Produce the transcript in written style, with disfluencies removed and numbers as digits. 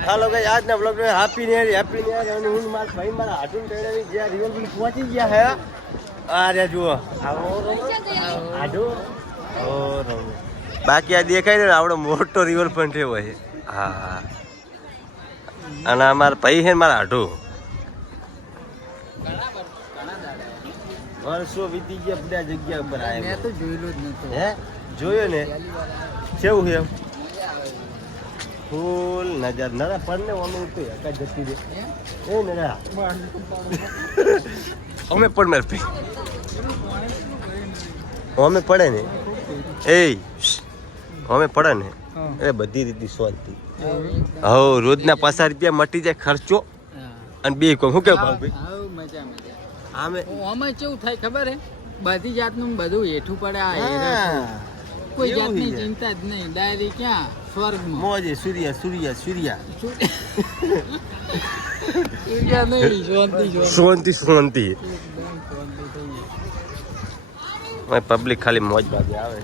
હાલો ભાઈ આજના બ્લોગ में हैप्पी न्यू ईयर અને હું મારા ભાઈ મારા હાટુન ટેડાવી જ્યાં રિવલ પર પહોંચી ગયા હે આ રે જુઓ આડો ઓ રમ બાકી આ દેખાય ને આવડો મોટો રિવલ પણ છે હોય હા અને અમારા ભાઈ છે મારા હાટુ વર્ષો વીતી ગયા બધા જગ્યા ઉપર આવ્યા મેં તો જોયેલું જ નતું હે જોયો ને કેવું છે ફૂલ નજર ના પડને ઓમે તો એકા જતી રે એ ના અમે પણ મેર પે ઓમે પડે ને એ ઓમે પડે ને એ બધી રીતે શાંતિ હો રોજના 5 રૂપિયા મટી જાય ખર્ચો અને બે કો હું કે ભાઈ મજા મજા આમે ઓમાં કેવું થાય ખબર હે બધી જાતનું બધું હેઠું પડે આ કોઈ જાતની ચિંતા જ નહીં ડાયરી ક્યાં સ્વર્ગમાં મોજે સૂર્ય સૂર્ય સૂર્ય સૂર્ય નહીં શાંતિ શાંતિ પબ્લિક ખાલી મોજ બાજુ આવે